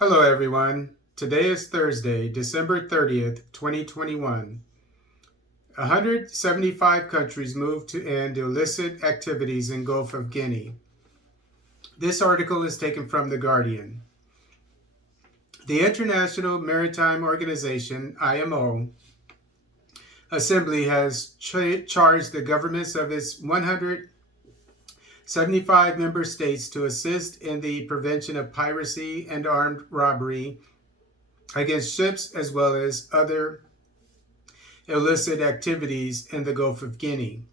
Hello, everyone. Today is Thursday, December 30th, 2021. 175 countries moved to end illicit activities in Gulf of Guinea. This article is taken from The Guardian. The International Maritime Organization, IMO, Assembly has charged the governments of its 175 member states to assist in the prevention of piracy and armed robbery against ships as well as other illicit activities in the Gulf of Guinea.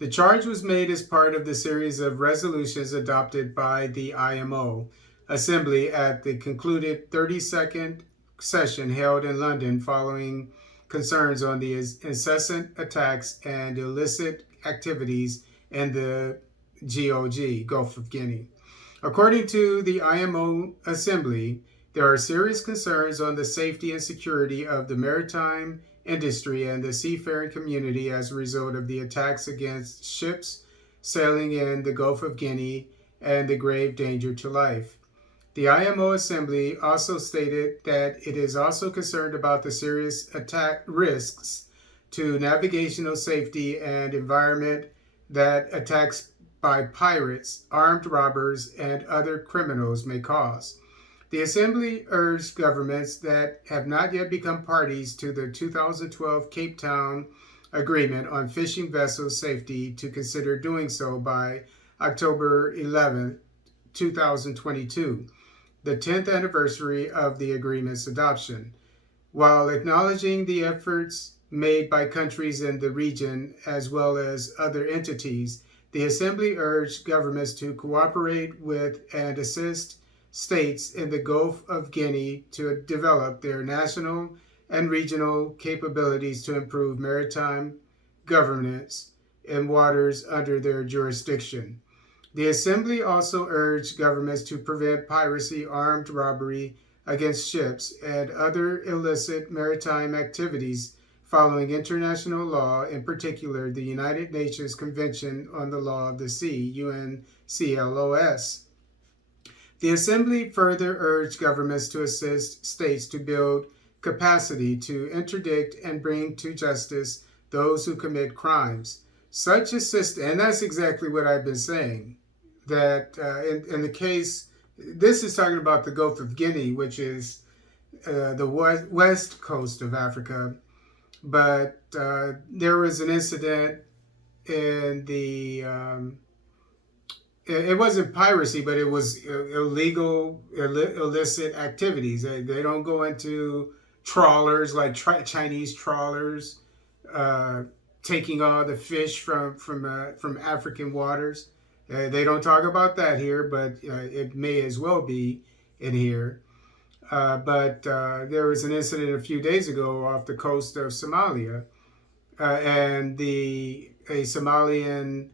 The charge was made as part of the series of resolutions adopted by the IMO Assembly at the concluded 32nd session held in London following concerns on the incessant attacks and illicit activities in the GOG, Gulf of Guinea. According to the IMO Assembly, there are serious concerns on the safety and security of the maritime industry and the seafaring community as a result of the attacks against ships sailing in the Gulf of Guinea and the grave danger to life. The IMO Assembly also stated that it is also concerned about the serious attack risks to navigational safety and environment that attacks by pirates, armed robbers, and other criminals may cause. The Assembly urged governments that have not yet become parties to the 2012 Cape Town Agreement on Fishing Vessel Safety to consider doing so by October 11, 2022, the 10th anniversary of the agreement's adoption. While acknowledging the efforts made by countries in the region as well as other entities, the Assembly urged governments to cooperate with and assist states in the Gulf of Guinea to develop their national and regional capabilities to improve maritime governance in waters under their jurisdiction. The Assembly also urged governments to prevent piracy, armed robbery against ships, and other illicit maritime activities following international law, in particular the United Nations Convention on the Law of the Sea, UNCLOS. The Assembly further urged governments to assist states to build capacity to interdict and bring to justice those who commit crimes. Such assistance, and that's exactly what I've been saying, that in the case, this is talking about the Gulf of Guinea, which is the west coast of Africa, but there was an incident in the it wasn't piracy, but it was illicit activities. They don't go into trawlers like Chinese trawlers, taking all the fish from African waters. They don't talk about that here, but it may as well be in here. But there was an incident a few days ago off the coast of Somalia, and a Somali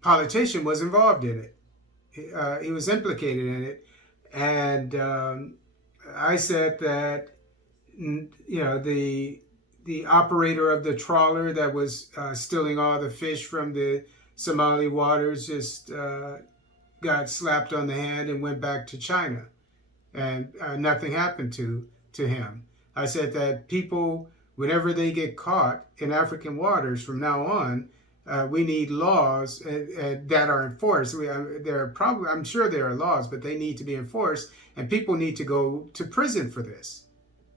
politician was involved in it. He was implicated in it, and I said that the operator of the trawler that was stealing all the fish from the Somali waters just got slapped on the hand and went back to China, and nothing happened to him. I said that people, whenever they get caught in African waters from now on, we need laws that are enforced. I'm sure there are laws, but they need to be enforced, and people need to go to prison for this.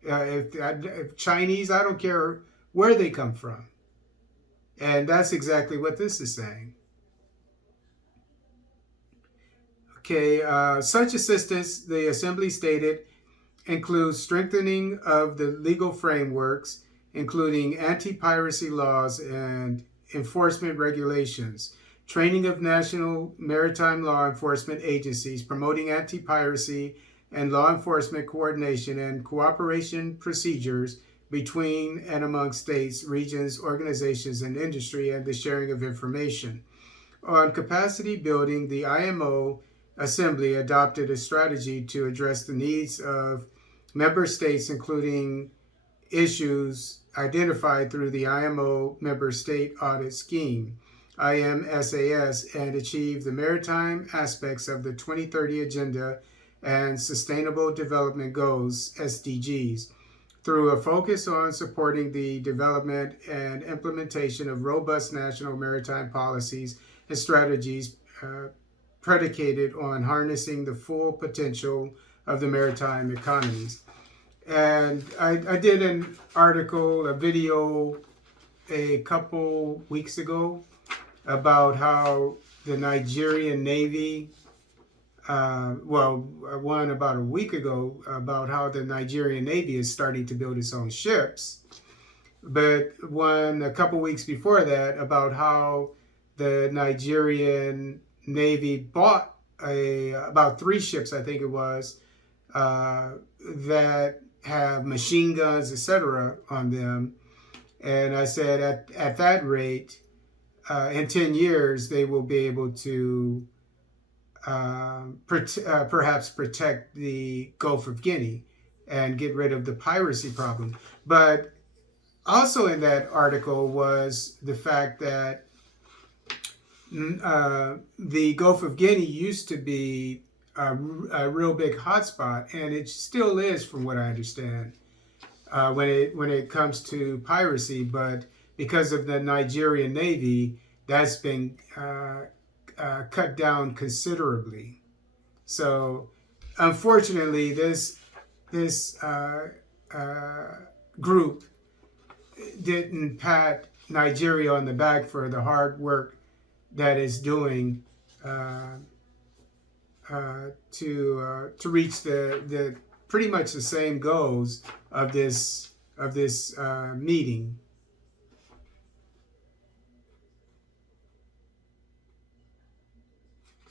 If Chinese, I don't care where they come from. And that's exactly what this is saying. Okay, such assistance, the Assembly stated, includes strengthening of the legal frameworks, including anti-piracy laws and enforcement regulations, training of national maritime law enforcement agencies, promoting anti-piracy and law enforcement coordination and cooperation procedures between and among states, regions, organizations, and industry, and the sharing of information. On capacity building, the IMO Assembly adopted a strategy to address the needs of member states, including issues identified through the IMO member state audit scheme. IMSAS, and achieve the maritime aspects of the 2030 Agenda and Sustainable Development Goals, SDGs, through a focus on supporting the development and implementation of robust national maritime policies and strategies predicated on harnessing the full potential of the maritime economies. And I did an article, a video a couple weeks ago about how the Nigerian Navy, one about a week ago, about how the Nigerian Navy is starting to build its own ships. But one a couple weeks before that about how the Nigerian Navy bought about 3 ships, I think it was, that have machine guns, etc., on them. And I said at that rate, in 10 years, they will be able to perhaps protect the Gulf of Guinea and get rid of the piracy problem. But also in that article was the fact that the Gulf of Guinea used to be a real big hotspot, and it still is, from what I understand, when it comes to piracy. But because of the Nigerian Navy, that's been cut down considerably. So, unfortunately, this group didn't pat Nigeria on the back for the hard work that it's doing to reach the pretty much the same goals of this meeting.